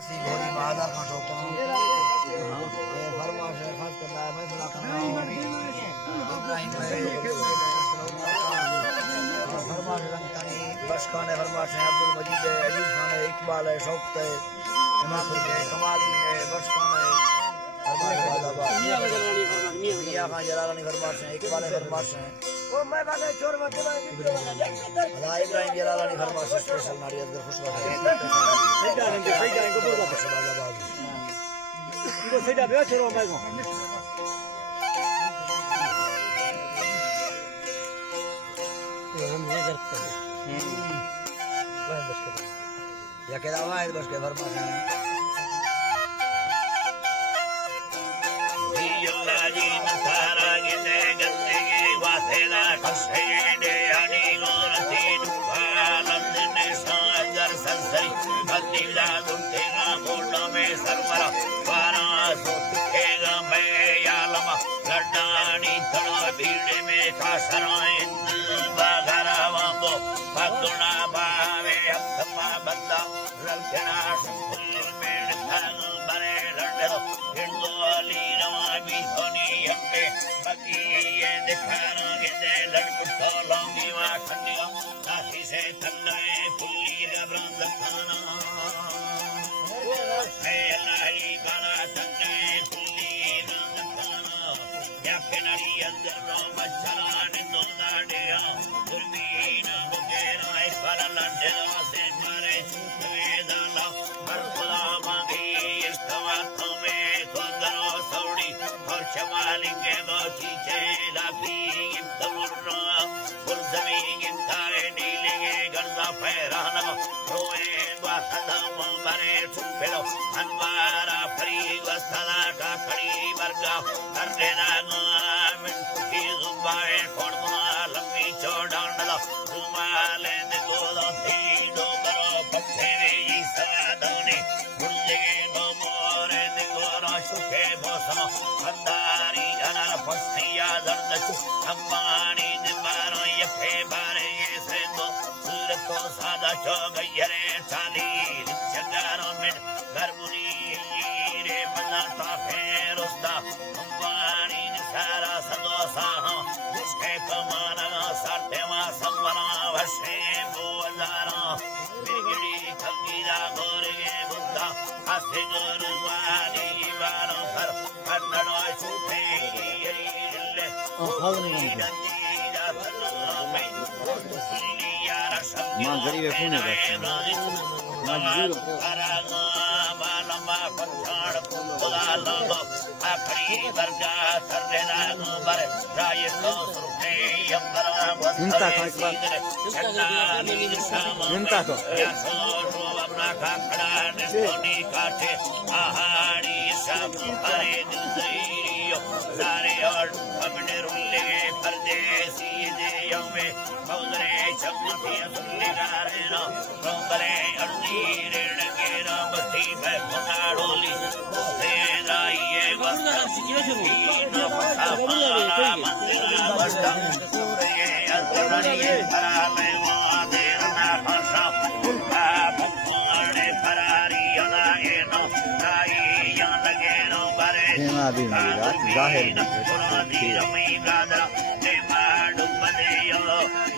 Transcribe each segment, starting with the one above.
भोरी बहादुर खां ठोको ये फरमाश है खास करना है फैसला करना इब्राहिम फरमाश रंगतानी बश खान है फरमाश है अब्दुल मजीद है अजीज खान है इकबाल है शौकत है इमाम है कमाल है बश खान है मियां खान जलालानी फरमाश है इकबाल है फरमाश है ओ मैं बात चोर मत अल्लाह इब्राहिम जलालानी फरमाश स्पेशल नारियल दर खुशबू है 이거 세자 몇 채로 말고 ya quedaba el bosque farmacia लड़ानी थड़ा भीड़ में खासराइन बागरावंबो पगुना बावे अथमा बंदा रलखना संफुल में थल बरे रंडो हिंदोली नवाबी होनी हमपे बगी ये दिखाना गिदे लड़कुटो लंगी वाठनिया नासी से थंडे फुल्ली गब्रंद खाना है लाई गाना थंडे fully Yakenari andro machalan indonadeo ulmina bugera ifaralande se mare vedala marpula mangi istavat me tondro saudi और शमालिंगे मोची चेला भी इंतमुर्रा बुल ज़मीन इंताए नीलेंगे गर्दा फैराना रोए वाहदम बने चुपेलो अनवारा फरी वस्तला का खड़ी वर्गा करने नागा मिन की ज़ुबाए कोड़ना लंबी चौड़ांडला रुमाले निगोला तीनो बरो पक्षे ये सदाने बुल्ले नो मोरे निगोरा शुके बोसमा अंदारी अनल फस्तिया दर्दचु अम्मानी दिमारो यफे बारे ये सेंदो सूरत को सादा चौगयरे चाली चंगारो मिट गर्मुनी रे बना ताफे रुस्ता अम्मानी निसारा सदोसा जिसके कमाना साटे मा संवरा वशे बोजारा बिगड़ी खंगीरा गोरे बुद्धा हस्ते गुरुवानी वारो फर कन्नड़ छूटे मां गरीब है कौन है मंजूर इंता का इंता को काटे आहाड़ी सब परे सारे और अपने रुल्ले परदेसी दे यमे मौजरे चमती सुल्ले गारे ना रोबरे अर्दी रेणगे ना बस्ती में कोनाडोली से जाइए वस्ती ना पसापा मंदिरा बस्ता सूर्य अंतरणी पराले वादे ना फसा उल्टा पकवाने फरारी ना एनो नाई या लगे नो बरे भी जाहिर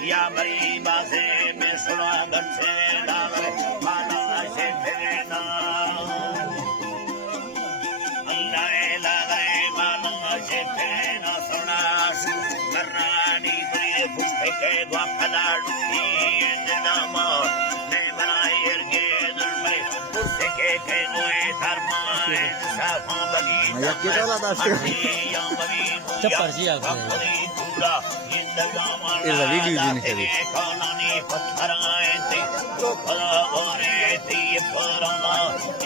या बड़ी बासे में सुना गट्ठे डाले माना से फेरना अल्लाह लाए माना से फेरना सुना करनी बड़ी पुष्प के द्वापला डुकी जनामा ने बनाए के दुर्मे पुष्प के गोए धर्माए साफों बगी या के डाला दास चप्पर जी आ इस वीडियो जी नहीं कालानी पत्थराए थे तो भला होने थी पुराना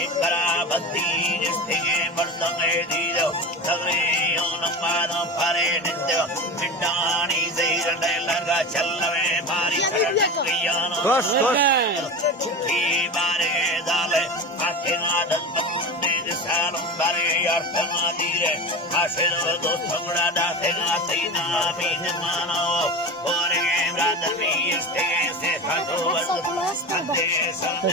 इकरा बत्ती जिसके मर्दंगे दीदो तगरे ओन मानो फरे नित्य मिटानी ज़हीर डे लगा चलवे मारी करकियाना बस छुट्टी बारे दाले आके आदत बंदे सालों बारे यार तमा दीरे आशिर दोस्त बड़ा दाते गाते ना मीन मानो और ये ब्रदर भी इसके से फटो बस अंदे संग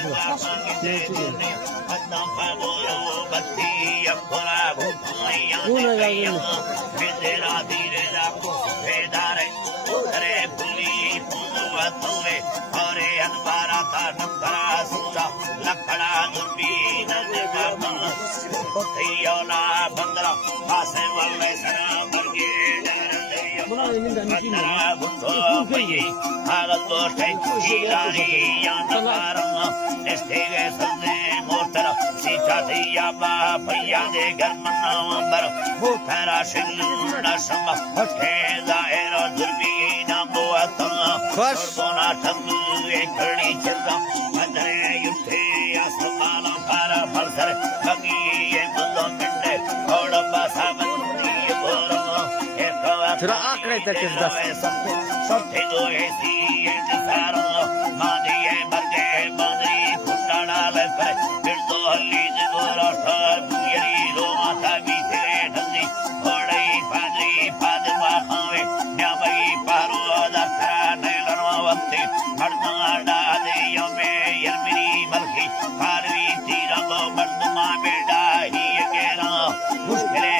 Sıra akre tekizdas. मुश्किल